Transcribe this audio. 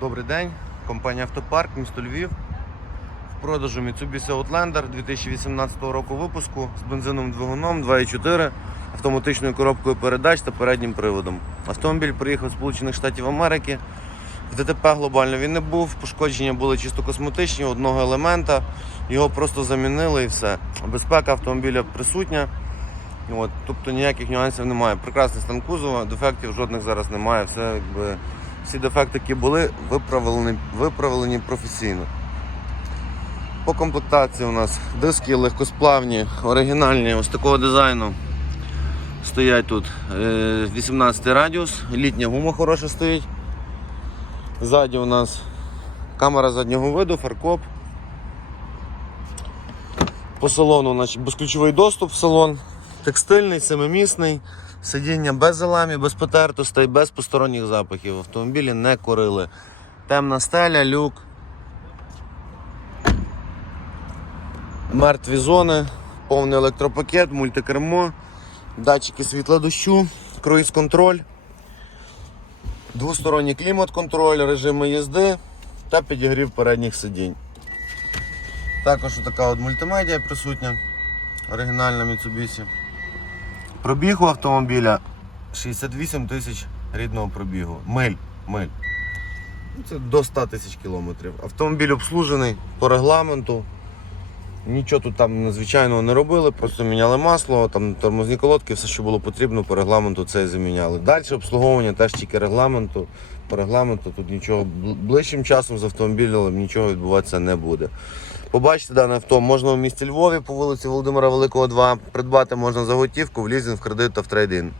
Добрий день, компанія Автопарк, місто Львів. В продажу Mitsubishi Outlander 2018 року випуску з бензиновим двигуном 2.4, автоматичною коробкою передач та переднім приводом. Автомобіль приїхав з Штатів Америки. В ДТП глобально він не був. Пошкодження були чисто косметичні, одного елемента. Його просто замінили і все. Безпека автомобіля присутня. От, тобто ніяких нюансів немає. Прекрасний стан кузова, дефектів жодних зараз немає. Все якби всі дефекти, які були, виправлені, виправлені професійно. По комплектації у нас диски легкосплавні, оригінальні, ось такого дизайну. Стоять тут е, 18 радіус, літня гума хороша стоїть. Ззаді у нас камера заднього виду, фаркоп. По салону значить, безключовий доступ в салон, текстильний, семимісний, сидіння без заламів, без потертостей, без посторонніх запахів. Автомобілі не курили. Темна стеля, люк. Мертві зони, повний електропакет, мультикермо, датчики світла дощу, круїз-контроль, двосторонній клімат-контроль, режими їзди та підігрів передніх сидінь. Також така от мультимедіа присутня, оригінальна Mitsubishi. Пробіг у автомобіля 68 тисяч рідного пробігу. Миль. Миль. Ну, Це до 100 тисяч кілометрів. Автомобіль обслужений по регламенту. Нічого тут там надзвичайного не робили, просто міняли масло, там тормозні колодки, все, що було потрібно, по регламенту це і заміняли. Далі обслуговування теж тільки регламенту. По регламенту тут нічого ближчим часом з автомобілем нічого відбуватися не буде. Побачити дане авто можна у місті Львові по вулиці Володимира Великого 2. Придбати можна за готівку в лізинг, в кредит та в трейдин.